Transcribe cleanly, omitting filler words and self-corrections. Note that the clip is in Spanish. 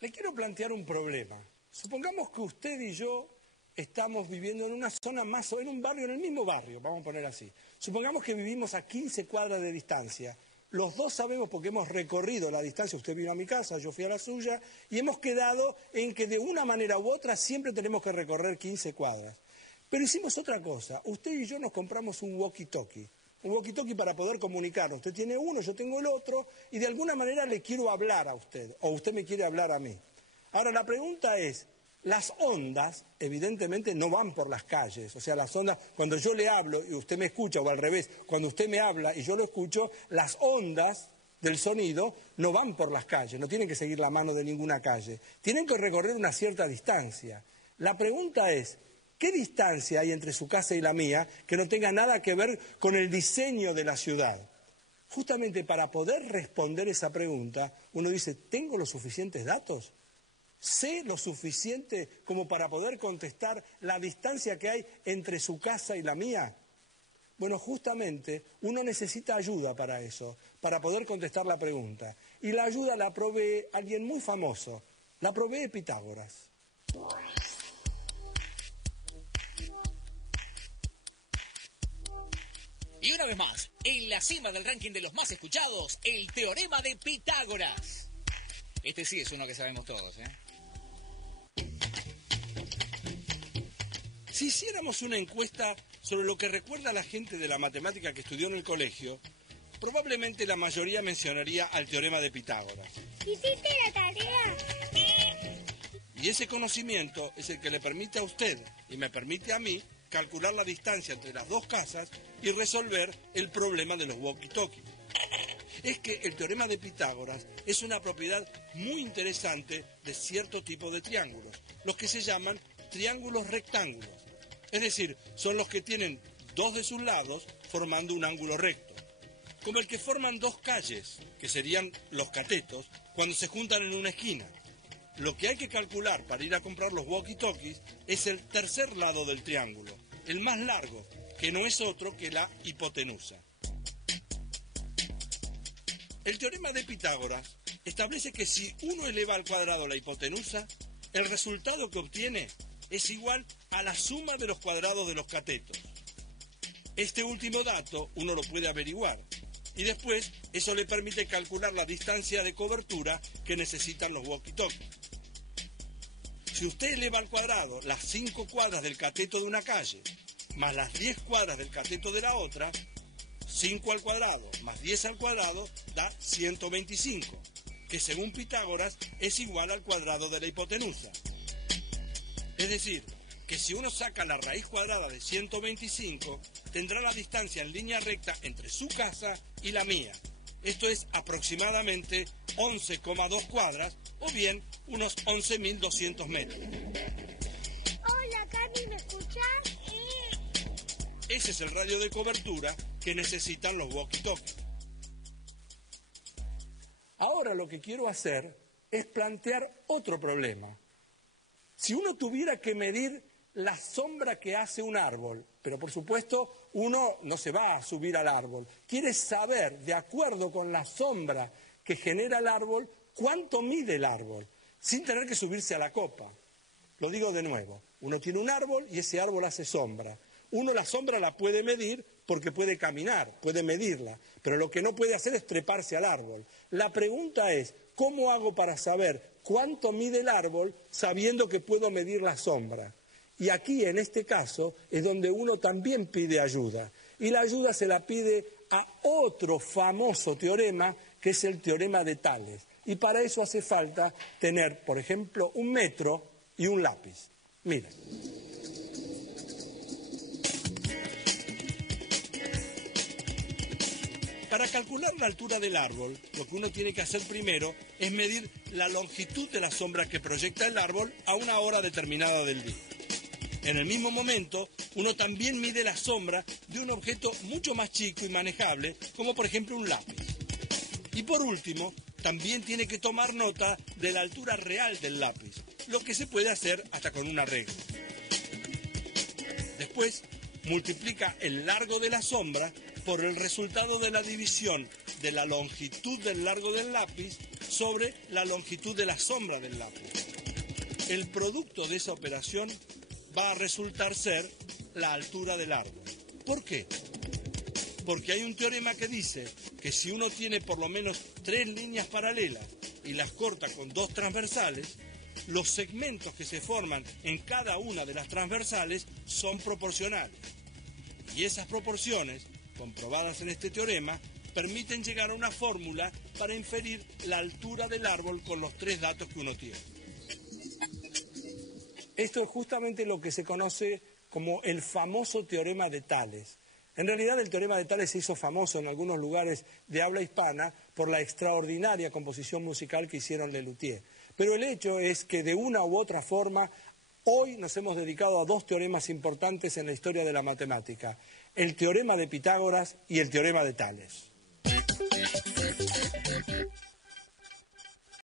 Le quiero plantear un problema. Supongamos que usted y yo estamos viviendo en una zona más o en un barrio, en el mismo barrio, vamos a poner así. Supongamos que vivimos a 15 cuadras de distancia. Los dos sabemos porque hemos recorrido la distancia, usted vino a mi casa, yo fui a la suya, y hemos quedado en que de una manera u otra siempre tenemos que recorrer 15 cuadras. Pero hicimos otra cosa, usted y yo nos compramos un walkie-talkie. Un walkie-talkie para poder comunicarnos. Usted tiene uno, yo tengo el otro, y de alguna manera le quiero hablar a usted, o usted me quiere hablar a mí. Ahora, la pregunta es, las ondas, evidentemente, no van por las calles. O sea, las ondas, cuando yo le hablo y usted me escucha, o al revés, cuando usted me habla y yo lo escucho, las ondas del sonido no van por las calles, no tienen que seguir la mano de ninguna calle. Tienen que recorrer una cierta distancia. La pregunta es, ¿qué distancia hay entre su casa y la mía que no tenga nada que ver con el diseño de la ciudad? Justamente para poder responder esa pregunta, uno dice, ¿tengo los suficientes datos? ¿Sé lo suficiente como para poder contestar la distancia que hay entre su casa y la mía? Bueno, justamente uno necesita ayuda para eso, para poder contestar la pregunta. Y la ayuda la provee alguien muy famoso, la provee Pitágoras. Y una vez más, en la cima del ranking de los más escuchados, el teorema de Pitágoras. Este sí es uno que sabemos todos, ¿eh? Si hiciéramos una encuesta sobre lo que recuerda la gente de la matemática que estudió en el colegio, probablemente la mayoría mencionaría al teorema de Pitágoras. ¿Hiciste la tarea? Y ese conocimiento es el que le permite a usted y me permite a mí calcular la distancia entre las dos casas y resolver el problema de los walkie-talkies. Es que el teorema de Pitágoras es una propiedad muy interesante de cierto tipo de triángulos, los que se llaman triángulos rectángulos. Es decir, son los que tienen dos de sus lados formando un ángulo recto. Como el que forman dos calles, que serían los catetos, cuando se juntan en una esquina. Lo que hay que calcular para ir a comprar los walkie-talkies es el tercer lado del triángulo, el más largo, que no es otro que la hipotenusa. El teorema de Pitágoras establece que si uno eleva al cuadrado la hipotenusa, el resultado que obtiene es igual a la suma de los cuadrados de los catetos. Este último dato uno lo puede averiguar y después eso le permite calcular la distancia de cobertura que necesitan los walkie-talkies. Si usted eleva al cuadrado las 5 cuadras del cateto de una calle más las 10 cuadras del cateto de la otra, 5 al cuadrado más 10 al cuadrado da 125, que según Pitágoras es igual al cuadrado de la hipotenusa. Es decir, que si uno saca la raíz cuadrada de 125, tendrá la distancia en línea recta entre su casa y la mía. Esto es aproximadamente 11,2 cuadras, o bien unos 11.200 metros. Hola, Cami, ¿me escuchás? Ese es el radio de cobertura que necesitan los walkie-talkies. Ahora lo que quiero hacer es plantear otro problema. Si uno tuviera que medir la sombra que hace un árbol, pero por supuesto uno no se va a subir al árbol, quiere saber, de acuerdo con la sombra que genera el árbol, cuánto mide el árbol, sin tener que subirse a la copa. Lo digo de nuevo, uno tiene un árbol y ese árbol hace sombra. Uno la sombra la puede medir porque puede caminar, puede medirla, pero lo que no puede hacer es treparse al árbol. La pregunta es, ¿cómo hago para saber cuánto mide el árbol sabiendo que puedo medir la sombra? Y aquí, en este caso, es donde uno también pide ayuda. Y la ayuda se la pide a otro famoso teorema, que es el teorema de Tales. Y para eso hace falta tener, por ejemplo, un metro y un lápiz. Mira. Para calcular la altura del árbol, lo que uno tiene que hacer primero es medir la longitud de la sombra que proyecta el árbol a una hora determinada del día. En el mismo momento, uno también mide la sombra de un objeto mucho más chico y manejable, como por ejemplo un lápiz. Y por último, también tiene que tomar nota de la altura real del lápiz, lo que se puede hacer hasta con una regla. Después, multiplica el largo de la sombra por el resultado de la división de la longitud del largo del lápiz sobre la longitud de la sombra del lápiz. El producto de esa operación va a resultar ser la altura del árbol. ¿Por qué? Porque hay un teorema que dice que si uno tiene por lo menos 3 líneas paralelas y las corta con 2 transversales, los segmentos que se forman en cada una de las transversales son proporcionales. Y esas proporciones, comprobadas en este teorema, permiten llegar a una fórmula para inferir la altura del árbol con los 3 datos que uno tiene. Esto es justamente lo que se conoce como el famoso teorema de Tales. En realidad el teorema de Tales se hizo famoso en algunos lugares de habla hispana por la extraordinaria composición musical que hicieron Lelutier. Pero el hecho es que de una u otra forma hoy nos hemos dedicado a 2 teoremas importantes en la historia de la matemática: el teorema de Pitágoras y el teorema de Tales.